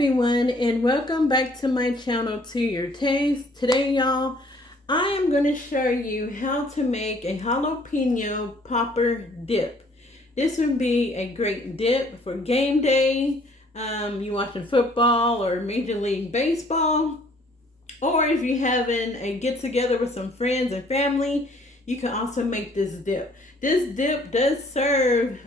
everyone, and welcome back to my channel, To Your Taste. Today, y'all, I am going to show you how to make a jalapeno popper dip. This would be a great dip for game day, you watching football or Major League Baseball, or if you're having a get-together with some friends and family, you can also make this dip. This dip does serve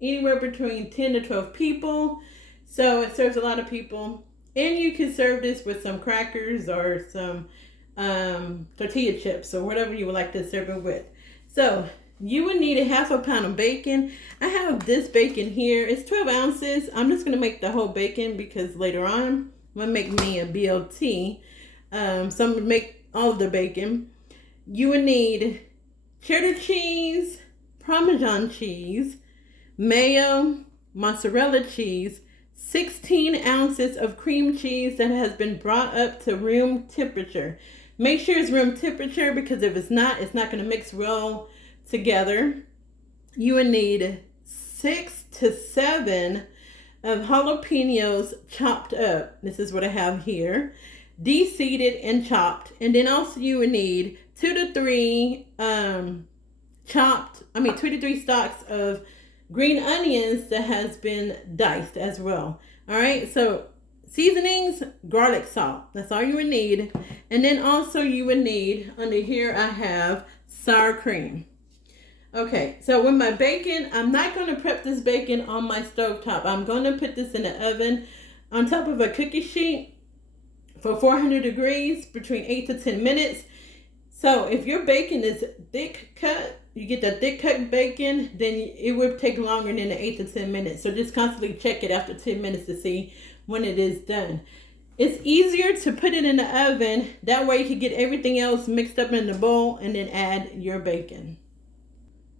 anywhere between 10 to 12 people. So it serves a lot of people, and you can serve this with some crackers or some tortilla chips or whatever you would like to serve it with. So you would need a half a pound of bacon. I have this bacon here. It's 12 ounces. I'm just going to make the whole bacon because later on I'm going to make me a BLT. So I'm going to make all of the bacon. You would need cheddar cheese, Parmesan cheese, mayo, mozzarella cheese, 16 ounces of cream cheese that has been brought up to room temperature. Make sure it's room temperature because if it's not going to mix well together. You would need 6 to 7 of jalapeños chopped up. This is what I have here. De-seeded and chopped. And then also you would need 2 to 3 stalks of green onions that has been diced as well. All right, so seasonings, garlic salt. That's all you would need. And then also you would need, under here I have sour cream. Okay, so with my bacon, I'm not going to prep this bacon on my stovetop. I'm going to put this in the oven on top of a cookie sheet for 400 degrees between 8 to 10 minutes. So if your bacon is thick cut, you get that thick cut bacon, then it would take longer than the 8 to 10 minutes. So just constantly check it after 10 minutes to see when it is done. It's easier to put it in the oven. That way you can get everything else mixed up in the bowl and then add your bacon.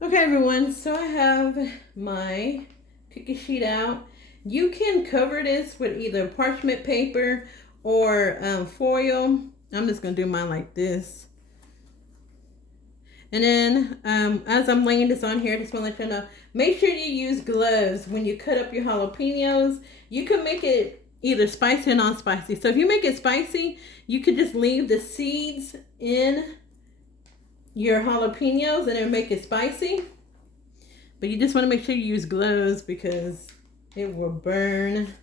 Okay, everyone, so I have my cookie sheet out. You can cover this with either parchment paper or foil. I'm just going to do mine like this. And then as I'm laying this on here, I just want to let you know, make sure you use gloves when you cut up your jalapenos. You can make it either spicy or non-spicy. So if you make it spicy, you could just leave the seeds in your jalapenos and then make it spicy. But you just want to make sure you use gloves because it will burn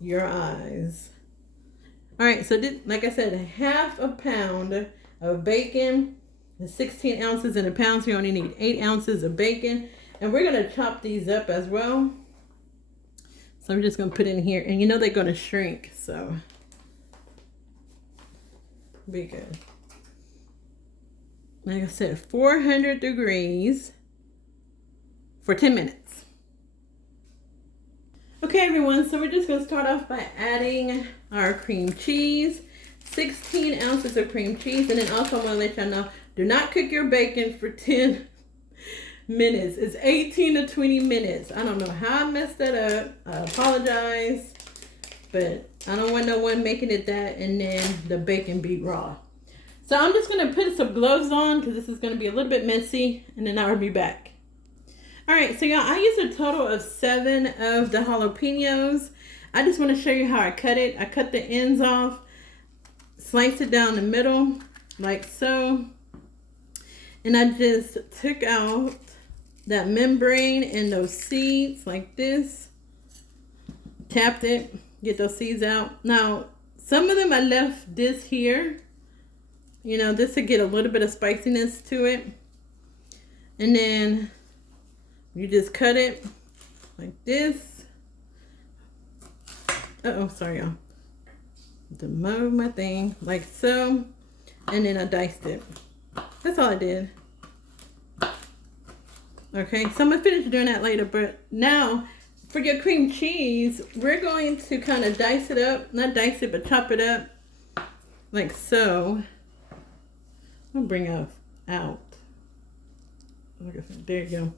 your eyes. All right, so this, like I said, half a pound of bacon. The 16 ounces in a pound, so you only need 8 ounces of bacon. And we're going to chop these up as well. So I'm just going to put in here. And you know they're going to shrink, so be good. Like I said, 400 degrees for 10 minutes. Okay, everyone, so we're just going to start off by adding our cream cheese. 16 ounces of cream cheese. And then also I'm going to let y'all know, do not cook your bacon for 10 minutes. It's 18 to 20 minutes. I don't know how I messed that up. I apologize. But I don't want no one making it that and then the bacon be raw. So I'm just going to put some gloves on because this is going to be a little bit messy. And then I'll be back. Alright, so y'all, I used a total of 7 of the jalapenos. I just want to show you how I cut it. I cut the ends off. Slice it down the middle like so. And I just took out that membrane and those seeds like this. Tapped it, get those seeds out. Now, some of them I left this here. You know, this to get a little bit of spiciness to it. And then you just cut it like this. Uh-oh, sorry, y'all. To move my thing like so. And then I diced it. That's all I did. Okay, so I'm going to finish doing that later. But now, for your cream cheese, we're going to kind of dice it up. Not dice it, but chop it up. Like so. I'll bring it out. There you go.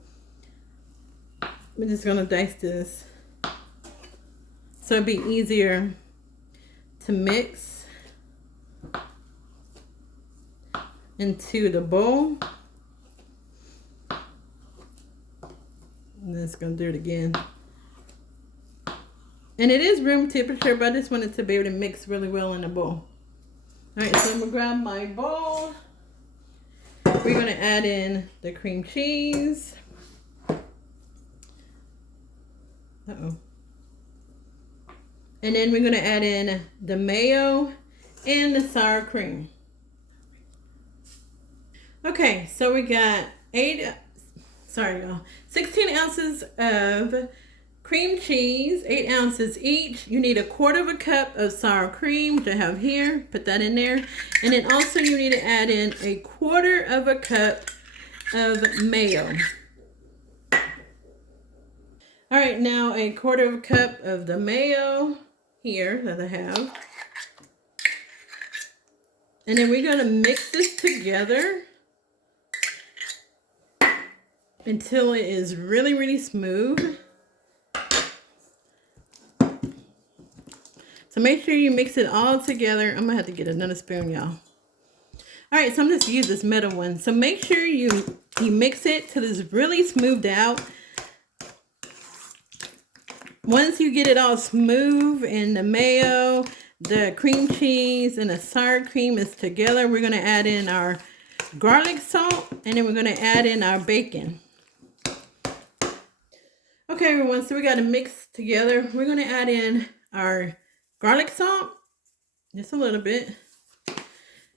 I'm just going to dice this. So it'll be easier to mix into the bowl. And then it's going to do it again. And it is room temperature, but I just wanted to be able to mix really well in the bowl. All right, so I'm gonna grab my bowl. We're gonna add in the cream cheese. Uh-oh. And then we're gonna add in the mayo and the sour cream. Okay, so we got 16 ounces of cream cheese, 8 ounces each. You need 1/4 cup of sour cream, which I have here. Put that in there. And then also you need to add in 1/4 cup of mayo. All right, now 1/4 cup of the mayo here that I have. And then we're gonna mix this together until it is really, really smooth. So make sure you mix it all together. I'm gonna have to get another spoon, y'all. All right, so I'm just use this metal one. So make sure you mix it till it's really smoothed out. Once you get it all smooth and the mayo, the cream cheese, and the sour cream is together, we're gonna add in our garlic salt, and then we're gonna add in our bacon. Okay, everyone, so we got to mix together. We're gonna add in our garlic salt, just a little bit,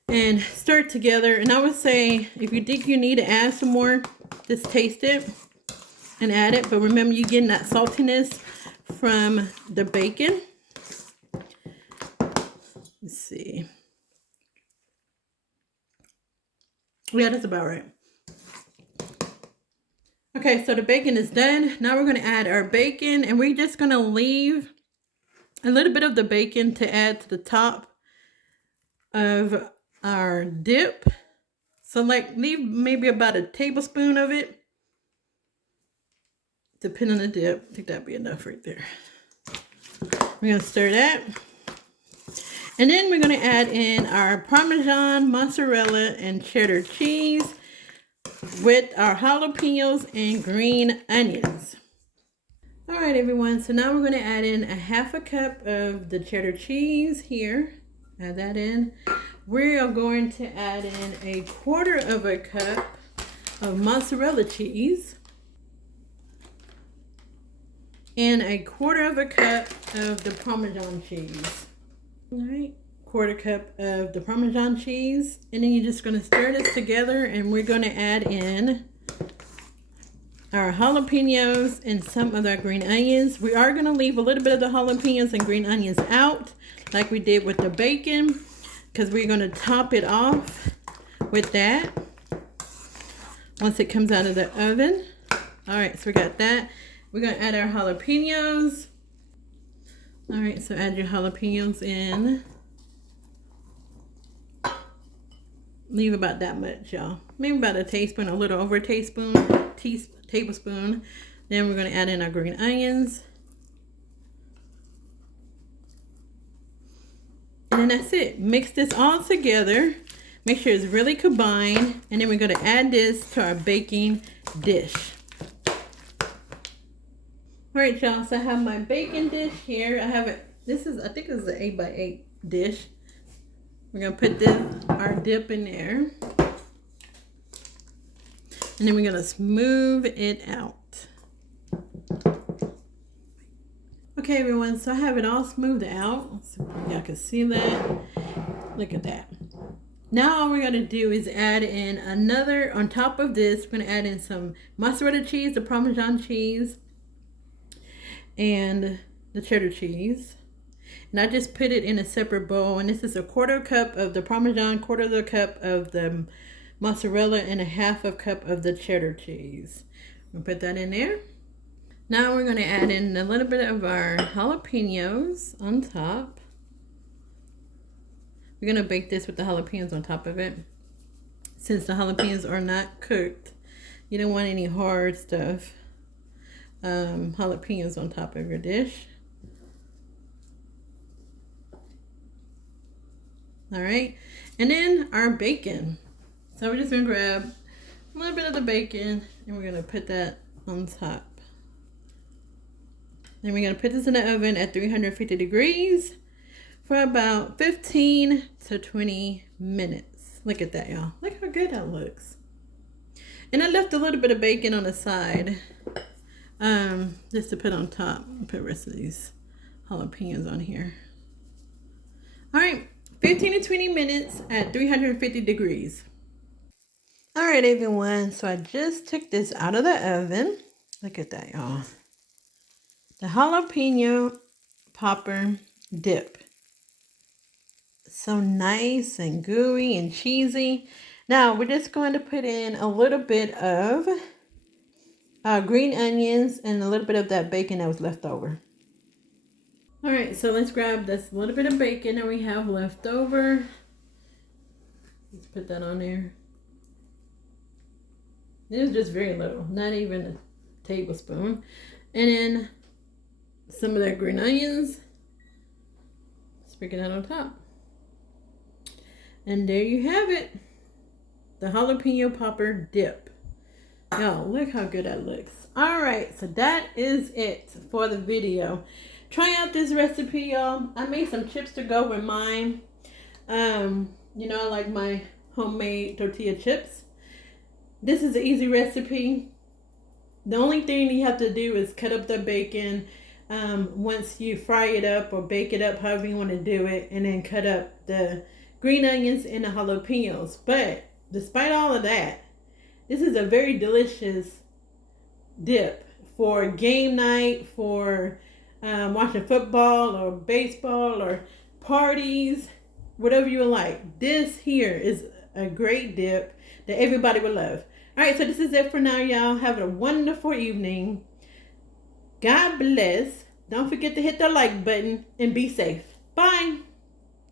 and stir it together. And I would say if you think you need to add some more, just taste it and add it. But remember, you're getting that saltiness from the bacon. Let's see. Yeah, that's about right. Okay, so the bacon is done. Now we're going to add our bacon, and we're just going to leave a little bit of the bacon to add to the top of our dip. So like leave maybe about a tablespoon of it, depending on the dip. I think that'd be enough right there. We're going to stir that. And then we're going to add in our Parmesan, mozzarella, and cheddar cheese with our jalapeños and green onions. All right, everyone, so now we're going to add in 1/2 cup of the cheddar cheese here. Add that in. We are going to add in 1/4 cup of mozzarella cheese and 1/4 cup of the Parmesan cheese. All right, 1/4 cup of the Parmesan cheese. And then you're just going to stir this together, and we're going to add in our jalapeños and some of our green onions. We are going to leave a little bit of the jalapeños and green onions out like we did with the bacon, because we're going to top it off with that once it comes out of the oven. All right, so we got that. We're going to add our jalapeños. All right, so add your jalapeños in. Leave about that much, y'all. Maybe about a teaspoon, a little over a tablespoon. Then we're going to add in our green onions. And then that's it. Mix this all together. Make sure it's really combined. And then we're going to add this to our baking dish. All right, y'all. So I have my baking dish here. I have it. I think this is an 8x8 dish. We're going to put our dip in there. And then we're going to smooth it out. Okay, everyone, so I have it all smoothed out. So y'all can see that. Look at that. Now all we're going to do is add in another, on top of this, we're going to add in some mozzarella cheese, the Parmesan cheese, and the cheddar cheese. And I just put it in a separate bowl. And this is 1/4 cup of the Parmesan, 1/4 cup of the mozzarella, and 1/2 cup of the cheddar cheese. We'll put that in there. Now we're going to add in a little bit of our jalapeños on top. We're going to bake this with the jalapeños on top of it. Since the jalapeños are not cooked, you don't want any hard stuff. Jalapeños on top of your dish. All right, and then our bacon. So we're just gonna grab a little bit of the bacon and we're gonna put that on top. And we're going to put this in the oven at 350 degrees for about 15 to 20 minutes. Look at that, y'all. Look how good that looks. And I left a little bit of bacon on the side, just to put on top. I'll put the rest of these jalapenos on here. All right, 15 to 20 minutes at 350 degrees. All right, everyone. So I just took this out of the oven. Look at that, y'all. The jalapeno popper dip. So nice and gooey and cheesy. Now we're just going to put in a little bit of green onions and a little bit of that bacon that was left over. All right, so let's grab this little bit of bacon that we have left over. Let's put that on there. It is just very little, not even a tablespoon. And then some of that green onions. Sprinkle that on top. And there you have it. The jalapeno popper dip. Y'all, look how good that looks. All right, so that is it for the video. Try out this recipe, y'all. I made some chips to go with mine. You know, I like my homemade tortilla chips. This is an easy recipe. The only thing you have to do is cut up the bacon once you fry it up or bake it up, however you want to do it, and then cut up the green onions and the jalapenos. But despite all of that, this is a very delicious dip for game night, for watching football or baseball or parties, whatever you like. This here is a great dip that everybody would love. All right, so this is it for now, y'all. Have a wonderful evening. God bless. Don't forget to hit the like button and be safe. Bye.